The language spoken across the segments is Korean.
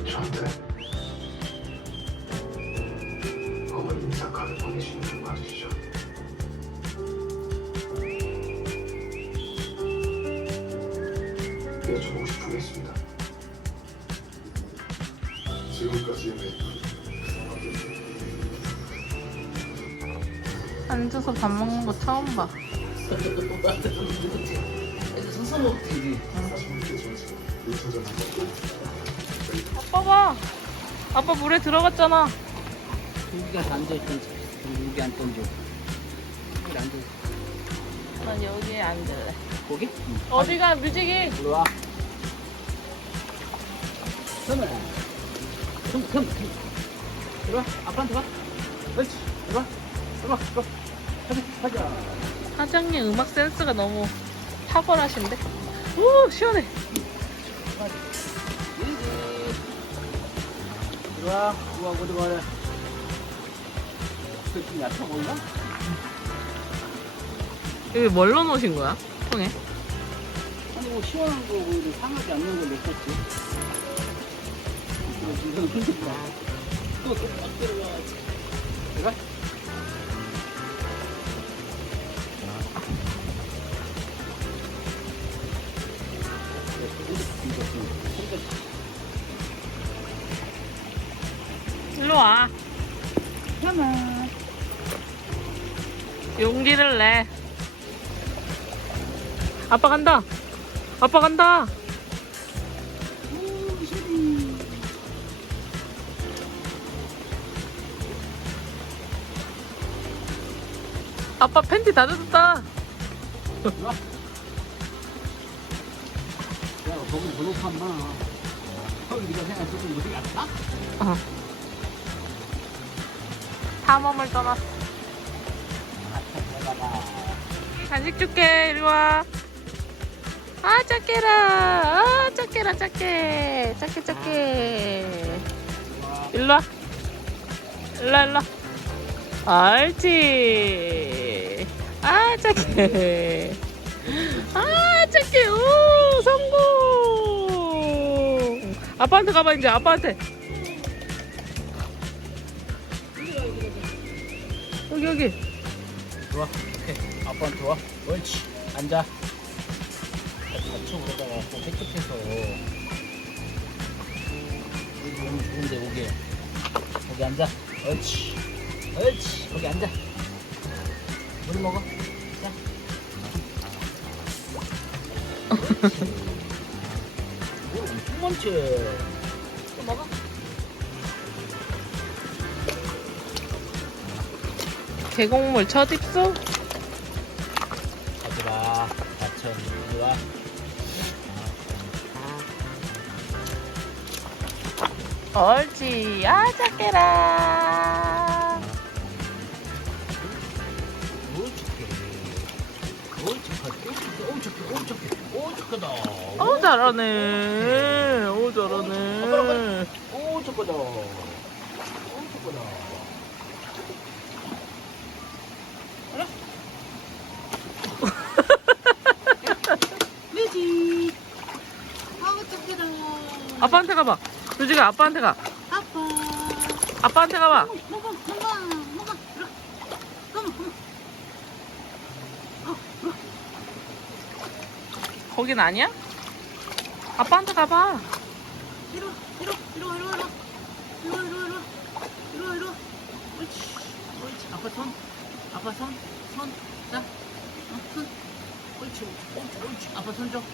저한테 어머니 인사 카드 보내주시는 거 맞으시죠? 여쭤보고 싶은 게 있습니다. 지금까지의 메이플 앉아서 밥 먹는 거 처음 봐. 서서 먹지. 아빠 봐. 아빠 물에 들어갔잖아. 고기가 다 앉아있던 고기 안 던져. 고기 앉아. 난 여기에 앉을래. 고기? 응. 어디가 뮤직이? 이리 와. 그러면 그럼 이리 와. 아빠한테 와. 그렇지. 이리 와. 이리 와. 가자. 사장님 음악 센스가 너무 탁월하신데? 오 시원해. 이리 와. 우와 어디 가래. 좀 얕아 보이나? 여기 뭘 넣어놓으신 거야? 통에? 아니 뭐 시원한 거 뭐 상하지 않는 걸 냈었지. 이거 지금 힘들다. 또딱 들어가. 내가? 일로 와. 하나. 용기를 내. 아빠 간다. 아빠 간다. 아빠 팬티 다 젖었다. 야, 거기 번호판 마. 거기 네가 생각했던 거 얕다? 어. 탐험을 떠났어. 간식 줄게. 이리 와. 아 작게라. 아 작게라 작게. 작게 작게. 일로 와. 일로 와, 일로 와. 옳지. 아 작게. 아 작게. 오 성공. 아빠한테 가봐 이제. 아빠한테. 여기. 좋아. 오케이. 아빠한테 와. 옳지. 앉아. 좌측으로다가 또 깨끗해서. 여기 너무 좋은데, 오게. 거기 앉아. 옳지. 옳지. 거기 앉아. 물 먹어. 자. 물 엄청 많지. 또 먹어. 계곡물 첫 입수? 가지마. 다쳐. 이리 와. 옳지. 아 작게라. 옳지. 오죽하다. 어 잘하네. 오 잘하네. 오죽하다. 왜지? 아우 착해라. 아빠한테 가봐. 유지가 아빠한테 가. 아빠. 아빠한테 가봐. 먹어. 거긴 아니야? 아빠한테 가봐. 이리 와. 옳지. 아빠 손. 자. 손. 옳지. 아빠 손 줘.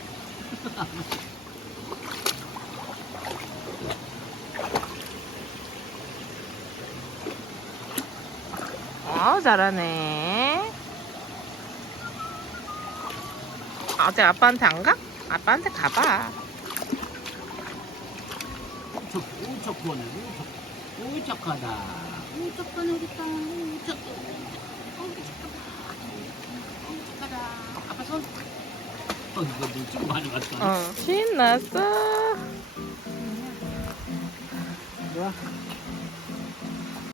잘하네. 아직 아빠한테 안 가? 아빠한테 가봐. 오죽하네. 오죽하다. 오죽하네. 오죽하다. 아빠 손. 이거 좀 많이 왔다. 신났어. 좋아.